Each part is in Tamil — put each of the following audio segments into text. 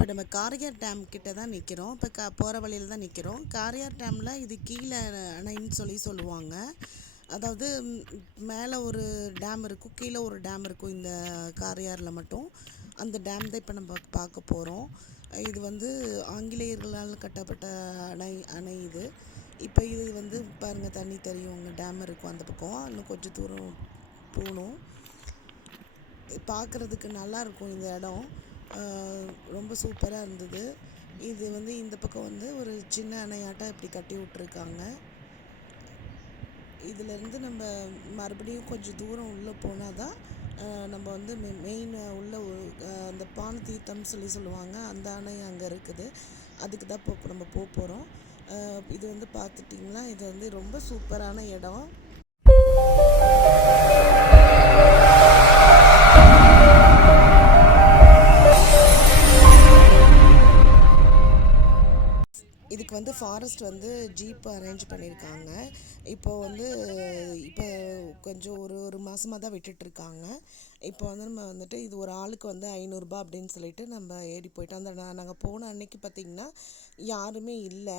இப்போ நம்ம காரையார் டேம் கிட்ட தான் நிற்கிறோம் இப்போ க போகிற வழியில் தான் நிற்கிறோம் காரையார் டேமில் இது கீழே அணைன்னு சொல்லி சொல்லுவாங்க. அதாவது மேலே ஒரு டேம் இருக்கும் கீழே ஒரு டேம் இருக்கும் இந்த காரையாரில் மட்டும். அந்த டேம் தான் இப்போ நம்ம பார்க்க போகிறோம் இது வந்து ஆங்கிலேயர்களால் கட்டப்பட்ட அணை அணை இது. இப்போ இது வந்து பாருங்கள் தண்ணி தெரியும். அங்கே டேம் இருக்கும் அந்த பக்கம். இன்னும் கொஞ்சம் தூரம் போகணும். பார்க்குறதுக்கு நல்லா இருக்கும் இந்த இடம். ரொம்ப சூப்பராக இருந்தது. இது வந்து இந்த பக்கம் வந்து ஒரு சின்ன அணையாட்டம் இப்படி கட்டி விட்ருக்காங்க இதிலேருந்து நம்ம மறுபடியும் கொஞ்சம் தூரம் உள்ளே போனால் தான் நம்ம வந்து மெ மெயின் உள்ள அந்த பான தீர்த்தம்னு சொல்லி சொல்லுவாங்க. அந்த அணை அங்கே இருக்குது. அதுக்கு தான் இப்போ நம்ம போக போகிறோம் இது வந்து பார்த்துட்டிங்கன்னா இது வந்து ரொம்ப சூப்பரான இடம். ஃபாரஸ்ட் வந்து ஜீப் அரேஞ்ச் பண்ணியிருக்காங்க இப்போ வந்து இப்போ கொஞ்சம் ஒரு ஒரு மாதமாக தான் விட்டுட்ருக்காங்க இப்போ வந்து நம்ம வந்துட்டு இது ஒரு ஆளுக்கு வந்து ஐநூறுரூபா அப்படின்னு சொல்லிட்டு நம்ம ஏறி போயிட்டோம். அந்த நாங்கள் போன அன்னைக்கு பார்த்திங்கன்னா யாருமே இல்லை.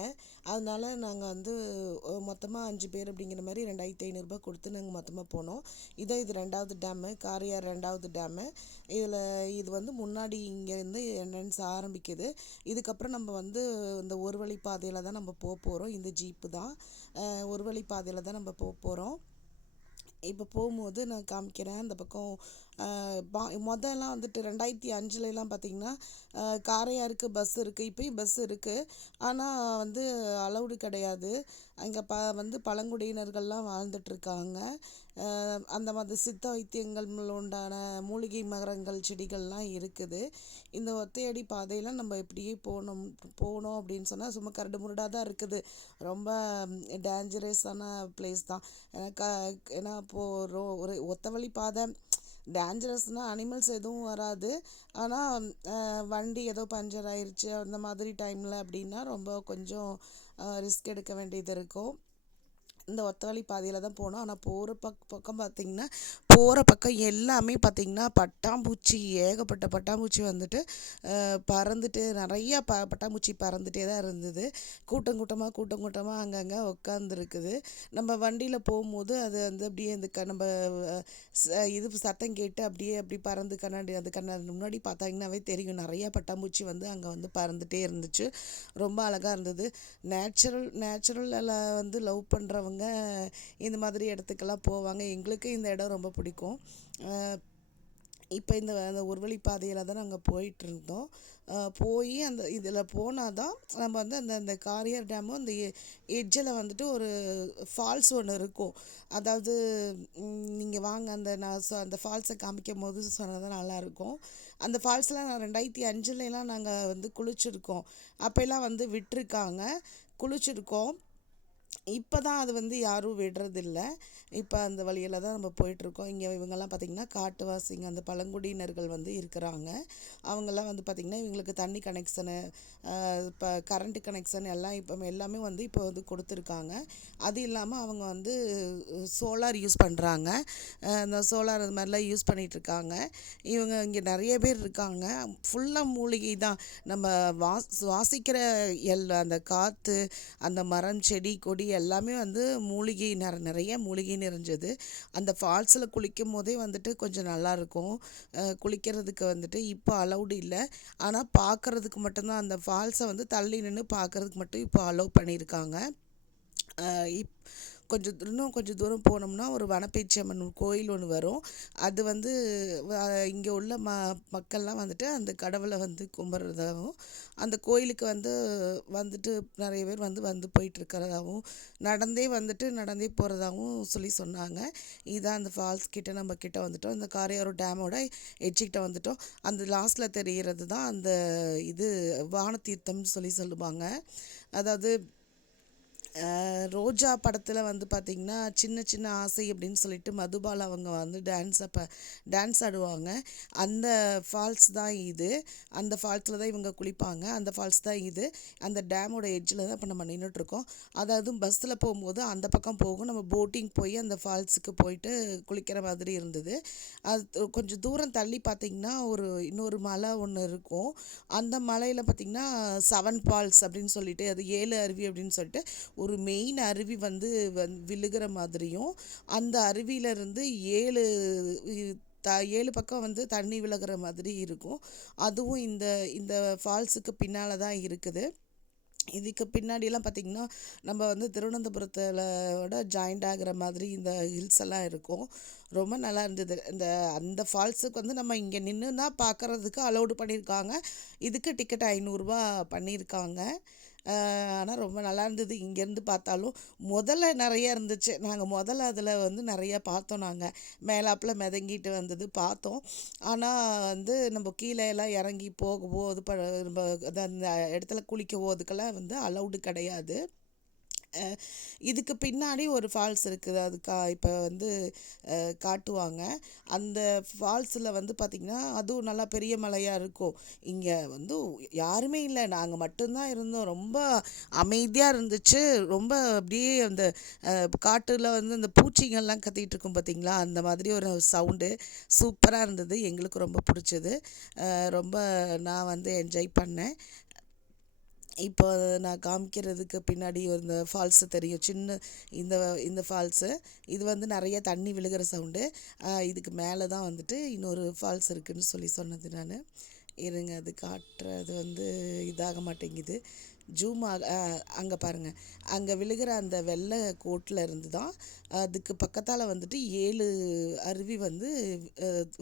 அதனால நாங்கள் வந்து மொத்தமாக அஞ்சு பேர் அப்படிங்கிற மாதிரி ரெண்டாயிரத்தி ஐநூறுரூபா கொடுத்து நாங்கள் மொத்தமாக போனோம். இதோ இது ரெண்டாவது டேமு காரியார் ரெண்டாவது டேமு. இதில் இது வந்து முன்னாடி இங்கேருந்து என்ட்ரன்ஸ் ஆரம்பிக்குது. இதுக்கப்புறம் நம்ம வந்து இந்த ஒரு வழி பாதையில் தான் நம்ம போக போகிறோம் இந்த ஜீப்பு தான். ஒரு வழி பாதையில் தான் நம்ம போக போகிறோம் இப்போ போகும்போது நான் காமிக்கிறேன். அந்த பக்கம் பா மொதல்லாம் வந்துட்டு ரெண்டாயிரத்தி அஞ்சுலலாம் பார்த்தீங்கன்னா காரையாருக்கு பஸ் இருக்குது இப்போயும் பஸ் இருக்குது ஆனால் வந்து அலௌடு கிடையாது. அங்கே ப வந்து பழங்குடியினர்கள்லாம் வாழ்ந்துட்டுருக்காங்க அந்த மாதிரி சித்த வைத்தியங்கள் உண்டான மூலிகை மரங்கள் செடிகள்லாம் இருக்குது. இந்த ஒத்தையடி பாதையில் நம்ம இப்படியே போனோம் போனோம் அப்படின்னு சொன்னால் சும்மா கரடு முரடாக தான் இருக்குது. ரொம்ப டேஞ்சரஸான பிளேஸ் தான். ஏன்னா க ஏன்னா இப்போது ரோ ஒரு ஒத்த வழி பாதை டேஞ்சரஸ்னால் அனிமல்ஸ் எதுவும் வராது. ஆனால் வண்டி ஏதோ பஞ்சர் ஆயிடுச்சு அந்த மாதிரி டைமில் அப்படின்னா ரொம்ப கொஞ்சம் ரிஸ்க் எடுக்க வேண்டியது இருக்கும். இந்த ஒத்த வழி பாதையில் தான் போனோம் ஆனால் போகிற பக் பக்கம் பார்த்திங்கன்னா போகிற பக்கம் எல்லாமே பார்த்திங்கன்னா பட்டாம்பூச்சி ஏகப்பட்ட பட்டாம்பூச்சி வந்துட்டு பறந்துட்டு நிறையா ப பட்டாம்பூச்சி பறந்துட்டே தான் இருந்தது. கூட்டம் கூட்டமாக கூட்டம் கூட்டமாக அங்கங்கே உட்காந்துருக்குது நம்ம வண்டியில் போகும்போது அது வந்து அப்படியே அந்த க நம்ம ச- இது சத்தம் கேட்டு அப்படியே அப்படி பறந்து கண்ணாடி அது கண்ணாடி முன்னாடி பார்த்தாங்கன்னாவே தெரியும். நிறையா பட்டாம்பூச்சி வந்து அங்கே வந்து பறந்துட்டே இருந்துச்சு. ரொம்ப அழகாக இருந்தது. நேச்சுரல் நேச்சுரலில் வந்து லவ் பண்ணுறவங்க இந்த மாதிரி இடத்துக்கெல்லாம் போவாங்க. எங்களுக்கு இந்த இடம் ரொம்ப பிடிக்கும். இப்போ இந்த அந்த ஒரு வழி பாதையில் தான் நாங்கள் போயிட்டுருந்தோம். போய் அந்த இதில் போனால் தான் நம்ம வந்து அந்த அந்த காரியார் டேமும் அந்த எட்ஜில் வந்துட்டு ஒரு ஃபால்ஸ் ஒன்று இருக்கும். அதாவது நீங்கள் வாங்க அந்த நான் அந்த ஃபால்ஸை காமிக்கும் போது சொன்னது நல்லாயிருக்கும். அந்த ஃபால்ஸ்லாம் நான் ரெண்டாயிரத்தி அஞ்சுலலாம் நாங்கள் வந்து குளிச்சிருக்கோம். அப்போல்லாம் வந்து விட்டுருக்காங்க. குளிச்சிருக்கோம். இப்போ தான் அது வந்து யாரும் விடுறதில்ல. இப்போ அந்த வழியில் தான் நம்ம போயிட்டுருக்கோம். இங்கே இவங்கெல்லாம் பார்த்திங்கன்னா காட்டுவாசிங்க அந்த பழங்குடியினர்கள் வந்து இருக்கிறாங்க. அவங்கெல்லாம் வந்து பார்த்திங்கன்னா இவங்களுக்கு தண்ணி கனெக்ஷனு இப்போ கரண்ட்டு கனெக்ஷன் எல்லாம் இப்போ எல்லாமே வந்து இப்போ வந்து கொடுத்துருக்காங்க. அது இல்லாமல் அவங்க வந்து சோலார் யூஸ் பண்ணுறாங்க இந்த சோலார் அது மாதிரிலாம் யூஸ் பண்ணிகிட்ருக்காங்க இவங்க இங்கே நிறைய பேர் இருக்காங்க. ஃபுல்லாக மூலிகை தான். நம்ம வாஸ் சுவாசிக்கிற எல் அந்த காற்று அந்த மரம் செடி கொடி எல்லாமே வந்து மூலிகை நிற நிறைய மூலிகை நிறைஞ்சது. அந்த ஃபால்ஸில் குளிக்கும் போதே வந்துட்டு கொஞ்சம் நல்லாயிருக்கும் குளிக்கிறதுக்கு வந்துட்டு இப்போ அலௌடு இல்லை. ஆனால் பார்க்கறதுக்கு மட்டும்தான் அந்த ஃபால்ஸை வந்து தள்ளி நின்று பார்க்கறதுக்கு மட்டும் இப்போ அலோவ் பண்ணியிருக்காங்க. இப் கொஞ்சம் இன்னும் கொஞ்சம் தூரம் போனோம்னா ஒரு வனப்பேச்சியம்மன் கோயில் ஒன்று வரும். அது வந்து இங்கே உள்ள ம மக்கள்லாம் வந்துட்டு அந்த கடவுளை வந்து கும்பிட்றதாகவும் அந்த கோயிலுக்கு வந்து வந்துட்டு நிறைய பேர் வந்து வந்து போயிட்டுருக்கிறதாகவும் நடந்தே வந்துட்டு நடந்தே போகிறதாகவும் சொல்லி சொன்னாங்க. இதான் அந்த ஃபால்ஸ் கிட்டே நம்ம கிட்டே வந்துட்டோம். இந்த காரையாறு டேமோட எட்ஜிக்கிட்ட வந்துட்டோம். அந்த லாஸ்ட்டில் தெரிகிறது தான் அந்த இது வானத்தீர்த்தம்னு சொல்லி சொல்லுவாங்க. அதாவது ரோஜா படத்தில் வந்து பார்த்திங்கன்னா சின்ன சின்ன ஆசை அப்படின்னு சொல்லிட்டு மதுபாலா அவங்க வந்து டான்ஸ் அப்போ டான்ஸ் ஆடுவாங்க. அந்த ஃபால்ஸ் தான் இது. அந்த ஃபால்ஸில் தான் இவங்க குளிப்பாங்க. அந்த ஃபால்ஸ் தான் இது. அந்த டேமோட எட்ஜில் தான் இப்போ நம்ம நின்றுட்டுருக்கோம் அதாவது பஸ்ஸில் போகும்போது அந்த பக்கம் போகும். நம்ம போட்டிங் போய் அந்த ஃபால்ஸுக்கு போயிட்டு குளிக்கிற மாதிரி இருந்தது. அது கொஞ்சம் தூரம் தள்ளி பார்த்திங்கன்னா ஒரு இன்னொரு மலை ஒன்று இருக்கும். அந்த மலையில் பார்த்திங்கன்னா செவன் ஃபால்ஸ் அப்படின்னு சொல்லிட்டு அது ஏழு அருவி அப்படின்னு சொல்லிட்டு ஒரு மெயின் அருவி வந்து வந் விழுகிற மாதிரியும் அந்த அருவியிலேருந்து ஏழு த ஏழு பக்கம் வந்து தண்ணி விழுகிற மாதிரி இருக்கும். அதுவும் இந்த இந்த ஃபால்ஸுக்கு பின்னால் தான் இருக்குது. இதுக்கு பின்னாடியெல்லாம் பார்த்திங்கன்னா நம்ம வந்து திருவனந்தபுரத்தில் விட ஜாயிண்ட் ஆகிற மாதிரி இந்த ஹில்ஸ் எல்லாம் இருக்கும். ரொம்ப நல்லா இருந்தது. இந்த அந்த ஃபால்ஸுக்கு வந்து நம்ம இங்கே நின்று தான் பார்க்குறதுக்கு அலோடு பண்ணியிருக்காங்க இதுக்கு டிக்கெட் ஐநூறுரூவா பண்ணியிருக்காங்க ஆனால் ரொம்ப நல்லா இருந்தது. இங்கேருந்து பார்த்தாலும் முதல்ல நிறையா இருந்துச்சு. நாங்கள் முதல்ல அதில் வந்து நிறையா பார்த்தோம் நாங்கள் மேலாப்பில் மிதங்கிட்டு வந்தது பார்த்தோம். ஆனால் வந்து நம்ம கீழே எல்லாம் இறங்கி போகவோ இது ப நம்ம அந்த இடத்துல குளிக்கவோ அதுக்கெல்லாம் வந்து அலௌடு கிடையாது. இதுக்கு பின்னாடி ஒரு ஃபால்ஸ் இருக்குது. அது கா இப்போ வந்து காட்டுவாங்க. அந்த ஃபால்ஸில் வந்து பார்த்திங்கன்னா அதுவும் நல்லா பெரிய மலையாக இருக்கும். இங்கே வந்து யாருமே இல்லை. நாங்கள் மட்டும்தான் இருந்தோம். ரொம்ப அமைதியாக இருந்துச்சு. ரொம்ப அப்படியே அந்த காட்டில் வந்து அந்த பூச்சிங்கள்லாம் கத்திகிட்டு இருக்கும் பார்த்திங்களா அந்த மாதிரி ஒரு சவுண்டு சூப்பராக இருந்தது. எங்களுக்கு ரொம்ப பிடிச்சது. ரொம்ப நான் வந்து என்ஜாய் பண்ணேன். இப்போ நான் காமிக்கிறதுக்கு பின்னாடி ஒரு இந்த ஃபால்ஸு தெரியும். சின்ன இந்த இந்த ஃபால்ஸு இது வந்து நிறைய தண்ணி விழுகிற சவுண்டு இதுக்கு மேலே தான் வந்துட்டு இன்னொரு ஃபால்ஸ் இருக்குதுன்னு சொல்லி சொன்னது நான். இருங்க அது காட்டுறது வந்து இதாக மாட்டேங்குது. ஜூம் அங்கே பாருங்கள் அங்கே விழுகிற அந்த வெள்ளை கோட்டில் இருந்து தான் அதுக்கு பக்கத்தால் வந்துட்டு ஏழு அருவி வந்து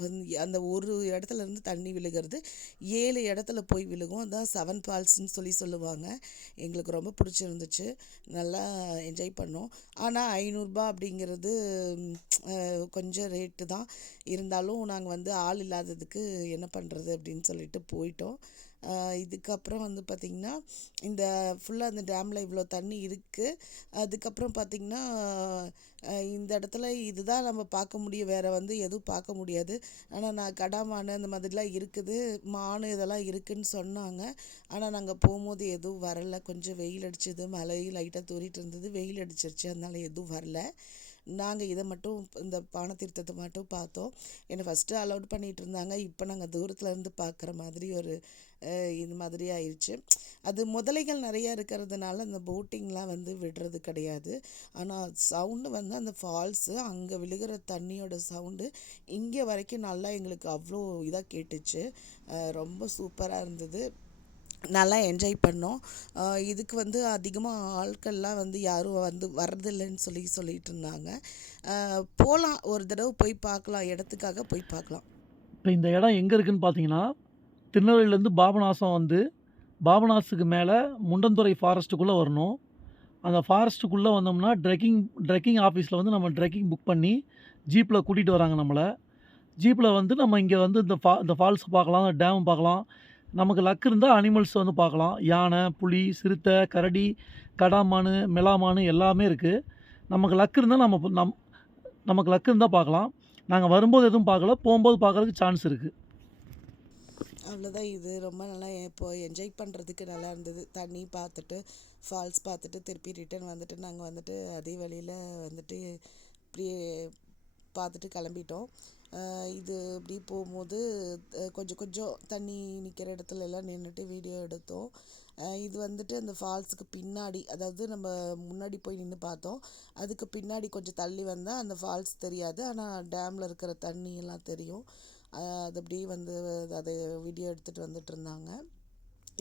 வந்து அந்த ஒரு இடத்துல இருந்து தண்ணி விழுகிறது. ஏழு இடத்துல போய் விழுகும். அதான் செவன் ஃபால்ஸ்னு சொல்லி சொல்லுவாங்க. எங்களுக்கு ரொம்ப பிடிச்சிருந்துச்சு. நல்லா என்ஜாய் பண்ணோம். ஆனால் ஐநூறுரூபா அப்படிங்கிறது கொஞ்சம் ரேட்டு தான். இருந்தாலும் நாங்கள் வந்து ஆள் இல்லாததுக்கு என்ன பண்ணுறது அப்படின்னு சொல்லிட்டு போயிட்டோம். இதுக்கப்புறம் வந்து பார்த்திங்கன்னா இந்த ஃபுல்லாக அந்த டேமில் இவ்வளோ தண்ணி இருக்குது அதுக்கப்புறம் பார்த்திங்கன்னா இந்த இடத்துல இதுதான் நம்ம பார்க்க முடியும். வேறு வந்து எதுவும் பார்க்க முடியாது. ஆனால் நான் கடாமான் அந்த மாதிரிலாம் இருக்குது. மான் இதெல்லாம் இருக்குதுன்னு சொன்னாங்க. ஆனால் நாங்கள் போகும்போது எதுவும் வரலை. கொஞ்சம் வெயில் அடிச்சது. மழை லைட்டாக தூரிட்டு இருந்தது. வெயில் அடிச்சிருச்சு. அதனால் எதுவும் வரல. நாங்கள் இதை மட்டும் இந்த பானத்தீர்த்தத்தை மட்டும் பார்த்தோம். என்னை ஃபஸ்ட்டு அலௌட் பண்ணிகிட்டு இருந்தாங்க. இப்போ நாங்கள் தூரத்தில் இருந்து பார்க்குற மாதிரி ஒரு இது மாதிரி ஆயிடுச்சு அது முதலைகள் நிறையா இருக்கிறதுனால அந்த போட்டிங்லாம் வந்து விடுறது கிடையாது. ஆனால் சவுண்டு வந்து அந்த ஃபால்ஸு அங்கே விழுகிற தண்ணியோட சவுண்டு இங்கே வரைக்கும் நல்லா எங்களுக்கு அவ்வளோ இதாக கேட்டுச்சு. ரொம்ப சூப்பராக இருந்தது. நல்லா என்ஜாய் பண்ணோம். இதுக்கு வந்து அதிகமாக ஆட்கள்லாம் வந்து யாரும் வந்து வர்றதில்லைன்னு சொல்லி சொல்லிட்டு இருந்தாங்க. போகலாம் ஒரு தடவை போய் பார்க்கலாம். இடத்துக்காக போய் பார்க்கலாம். இப்போ இந்த இடம் எங்கே இருக்குதுன்னு பார்த்தீங்கன்னா திருநெல்வேலியிலேருந்து பாபநாசம் வந்து பாபநாசுக்கு மேலே முண்டந்துறை ஃபாரஸ்ட்டுக்குள்ளே வரணும். அந்த ஃபாரஸ்ட்டுக்குள்ளே வந்தோம்னா ட்ரெக்கிங் ட்ரெக்கிங் ஆஃபீஸில் வந்து நம்ம ட்ரெக்கிங் புக் பண்ணி ஜீப்பில் கூட்டிகிட்டு வராங்க நம்மளை. ஜீப்பில் வந்து நம்ம இங்கே வந்து இந்த ஃபா இந்த ஃபால்ஸ் பார்க்கலாம் இந்த டேம் பார்க்கலாம். நமக்கு லக் இருந்தால் அனிமல்ஸ் வந்து பார்க்கலாம். யானை புலி சிறுத்தை கரடி கடாமானு மெலாமானு எல்லாமே இருக்குது நமக்கு லக் இருந்தால் நம்ம நம் நமக்கு லக் இருந்தால் பார்க்கலாம். நாங்கள் வரும்போது எதுவும் பார்க்கல போகும்போது பார்க்குறதுக்கு சான்ஸ் இருக்குது அவ்வளோதான் இது ரொம்ப நல்லா இப்போ என்ஜாய் பண்ணுறதுக்கு நல்லா இருந்தது. தண்ணி பார்த்துட்டு ஃபால்ஸ் பார்த்துட்டு திருப்பி ரிட்டர்ன் வந்துட்டு நாங்கள் வந்துட்டு அதே வழியில் வந்துட்டு இப்படியே பார்த்துட்டு கிளம்பிட்டோம். இது இப்படி போகும்போது கொஞ்சம் கொஞ்சம் தண்ணி நிற்கிற இடத்துல எல்லாம் நின்றுட்டு வீடியோ எடுத்தோம். இது வந்துட்டு அந்த ஃபால்ஸுக்கு பின்னாடி அதாவது நம்ம முன்னாடி போய் நின்று பார்த்தோம். அதுக்கு பின்னாடி கொஞ்சம் தள்ளி வந்தால் அந்த ஃபால்ஸ் தெரியாது. ஆனால் டேமில் இருக்கிற தண்ணி எல்லாம் தெரியும். அது அப்படியே வந்து அதை வீடியோ எடுத்துகிட்டு வந்துட்டு இருந்தாங்க.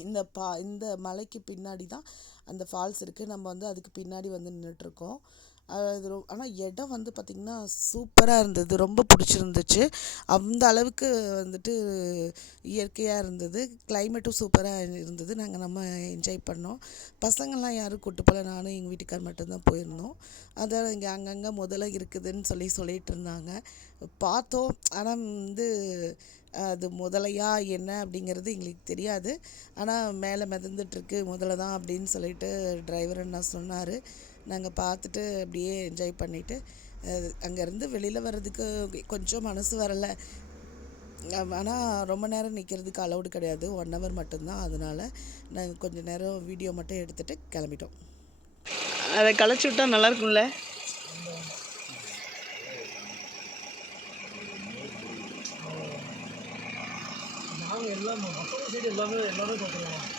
இந்த பா இந்த மலைக்கு பின்னாடி தான் அந்த ஃபால்ஸ் இருக்குது நம்ம வந்து அதுக்கு பின்னாடி வந்து நின்றுட்டுருக்கோம் அது ரொ ஆனால் இடம் வந்து பார்த்திங்கன்னா சூப்பராக இருந்தது. ரொம்ப பிடிச்சிருந்துச்சு. அந்த அளவுக்கு வந்துட்டு இயற்கையாக இருந்தது. கிளைமேட்டும் சூப்பராக இருந்தது. நாங்கள் நம்ம என்ஜாய் பண்ணோம். பசங்கள்லாம் யாரும் கூட்டு போகல நானும் எங்கள் வீட்டுக்கார் மட்டும்தான் போயிருந்தோம். அதான் இங்கே அங்கங்கே முதல்ல இருக்குதுன்னு சொல்லி சொல்லிட்டு இருந்தாங்க. பார்த்தோம். ஆனால் வந்து அது முதலையா என்ன அப்படிங்கிறது எங்களுக்கு தெரியாது. ஆனால் மேலே மிதந்துட்டுருக்கு முதல்ல தான் அப்படின்னு சொல்லிட்டு டிரைவர் அண்ணா சொன்னார். நாங்கள் பார்த்துட்டு அப்படியே என்ஜாய் பண்ணிவிட்டு அங்கேருந்து வெளியில் வர்றதுக்கு கொஞ்சம் மனசு வரலை. ஆனால் ரொம்ப நேரம் நிற்கிறதுக்கு அலௌடு கிடையாது. ஒன் ஹவர் மட்டும்தான். அதனால் நாங்கள் கொஞ்சம் நேரம் வீடியோ மட்டும் எடுத்துகிட்டு கிளம்பிட்டோம். அதை களைச்சி விட்டா நல்லா இருக்கும்ல? நாங்கள் எல்லாமே எல்லாமே பார்த்துருவோம்